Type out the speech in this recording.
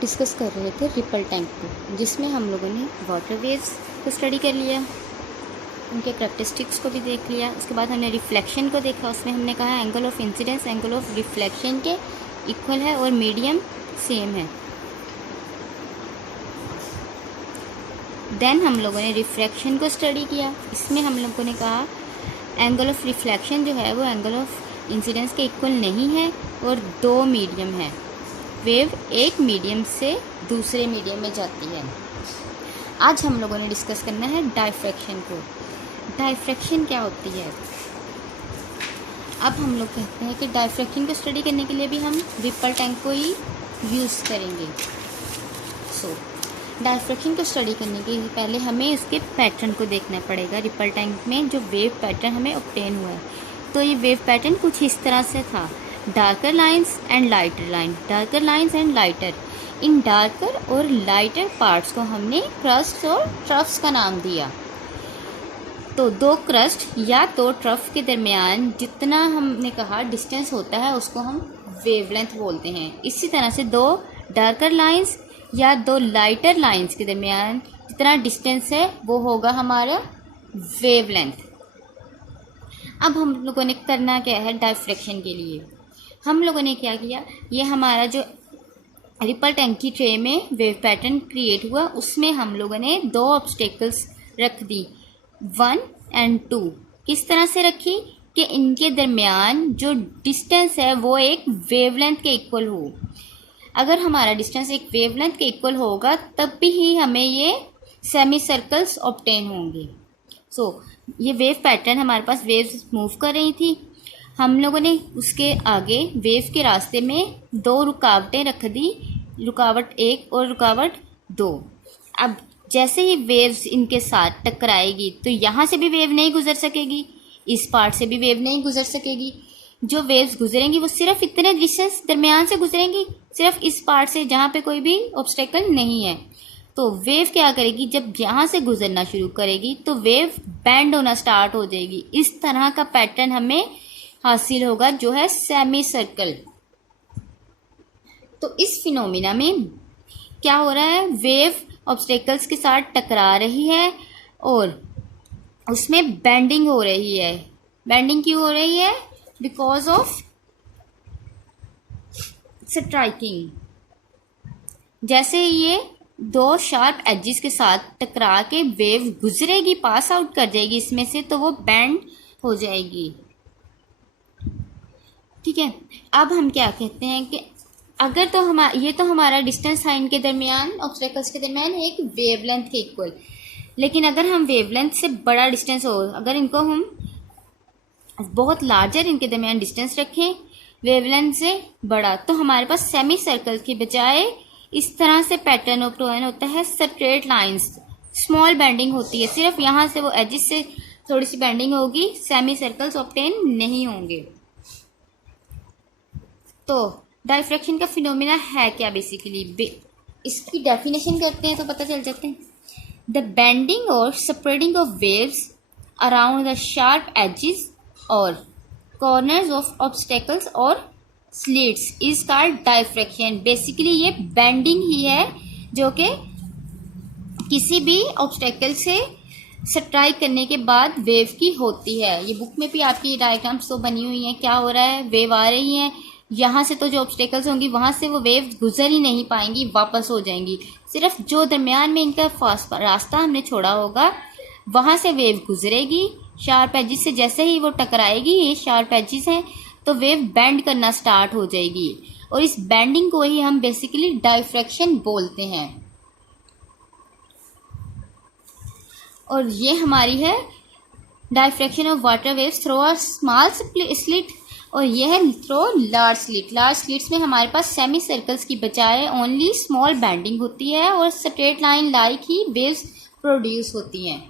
Discuss कर रहे थे रिपल टैंक को, जिसमें हम लोगों ने वाटर वेव्स को स्टडी कर लिया, उनके करैक्टरिस्टिक्स को भी देख लिया। उसके बाद हमने रिफ्लेक्शन को देखा, उसमें हमने कहा angle of incidence angle of reflection के इक्वल है और मीडियम सेम है। देन हम लोगों ने रिफ्रैक्शन को स्टडी किया, इसमें हम लोगों ने कहा एंगल ऑफ रिफ्लेक्शन जो है वो एंगल ऑफ इंसिडेंस के इक्वल नहीं है और दो मीडियम है, वेव एक मीडियम से दूसरे मीडियम में जाती है। आज हम लोगों ने डिस्कस करना है डायफ्रैक्शन को। डायफ्रैक्शन क्या होती है? अब हम लोग कहते हैं कि डायफ्रैक्शन को स्टडी करने के लिए भी हम रिपल टैंक को ही यूज़ करेंगे। डायफ्रैक्शन को स्टडी करने के पहले हमें इसके पैटर्न को देखना पड़ेगा। रिपल टैंक में जो वेव पैटर्न हमें ऑब्टेन हुआ है, तो ये वेव पैटर्न कुछ इस तरह से था, darker lines and lighter line, darker lines and lighter. In darker और लाइटर पार्ट्स को हमने क्रस्ट और ट्रफ्स का नाम दिया। तो दो क्रस्ट या दो ट्रफ के दरमियान जितना हमने कहा डिस्टेंस होता है उसको हम वेवलेंथ बोलते हैं। इसी तरह से दो डार्कर लाइंस या दो लाइटर लाइंस के दरमियान जितना डिस्टेंस है वो होगा हमारा वेवलेंथ। अब हम लोगों ने करना क्या है डायफ्रैक्शन के लिए? हम लोगों ने क्या किया, ये हमारा जो रिपल टैंक की ट्रे में वेव पैटर्न क्रिएट हुआ, उसमें हम लोगों ने दो ऑब्स्टेकल्स रख दी, 1 और 2। किस तरह से रखी कि इनके दरमियान जो डिस्टेंस है वो एक वेवलेंथ के इक्वल हो। अगर हमारा डिस्टेंस एक वेवलेंथ के इक्वल होगा तब भी ही हमें ये सेमी सर्कल्स ऑब्टेन होंगे। ये वेव पैटर्न हमारे पास वेव्स मूव कर रही थी, हम लोगों ने उसके आगे वेव के रास्ते में दो रुकावटें रख दी, रुकावट 1 और रुकावट 2। अब जैसे ही वेव्स इनके साथ टकराएगी तो यहाँ से भी वेव नहीं गुजर सकेगी, इस पार्ट से भी वेव नहीं गुजर सकेगी। जो वेव्स गुजरेंगी वो सिर्फ इतने डिस्टेंस दरमियान से गुजरेंगी, सिर्फ इस पार्ट से जहाँ पे कोई भी ऑब्स्टेकल नहीं है। तो वेव क्या करेगी, जब यहाँ से गुजरना शुरू करेगी तो वेव बेंड होना स्टार्ट हो जाएगी। इस तरह का पैटर्न हमें हासिल होगा जो है सेमी सर्कल। तो इस फिनोमिना में क्या हो रहा है, वेव ऑब्स्टेकल्स के साथ टकरा रही है और उसमें बेंडिंग हो रही है। बेंडिंग क्यों हो रही है? Because of striking. जैसे ही ये दो शार्प एजेस के साथ टकरा के वेव गुजरेगी, पास आउट कर जाएगी इसमें से, तो वो बेंड हो जाएगी। ठीक है, अब हम क्या कहते हैं कि अगर तो ये तो हमारा डिस्टेंस था इनके दरमियान, ऑब्स्टेकल्स के दरमियान एक वेवलेंथ के इक्वल। लेकिन अगर हम वेवलेंथ से बड़ा डिस्टेंस हो, अगर इनको हम बहुत लार्जर इनके दरमियान डिस्टेंस रखें वेवलेंथ से बड़ा, तो हमारे पास सेमी सर्कल के बजाय इस तरह से पैटर्न ऑब्टेन होता है, स्ट्रेट लाइंस, स्मॉल बेंडिंग होती है, सिर्फ यहाँ से वो एजिस से थोड़ी सी बेंडिंग होगी, सेमी सर्कल्स ऑब्टेन नहीं होंगे। तो डायफ्रैक्शन का फिनोमिना है क्या बेसिकली? इसकी डेफिनेशन करते हैं तो पता चल जाते हैं। द बेंडिंग और spreading of waves around the sharp edges और कॉर्नर्स ऑफ ऑब्स्टेकल्स और slits is called diffraction. Basically ये बेंडिंग ही है जो कि किसी भी ऑब्स्टेकल से स्ट्राइक करने के बाद वेव की होती है। ये बुक में भी आपकी डायग्राम्स तो बनी हुई हैं। क्या हो रहा है, वेव आ रही हैं, यहाँ से तो जो ऑब्स्टेकल्स होंगी वहाँ से वो वेव गुजर ही नहीं पाएंगी, वापस हो जाएंगी। सिर्फ जो दरमियान में इनका फास्ट रास्ता हमने छोड़ा होगा वहाँ से वेव गुजरेगी शार्प एजिस से। जैसे ही वो टकराएगी, ये शार्प एजिस हैं, तो वेव बेंड करना स्टार्ट हो जाएगी और इस बेंडिंग को ही हम बेसिकली डायफ्रैक्शन बोलते हैं। और ये हमारी है diffraction of water waves through a small slit, और यह है through large slit. Large slits में हमारे पास सेमी सर्कल्स की बजाय ओनली स्मॉल बेंडिंग होती है और straight line like he waves produce होती हैं।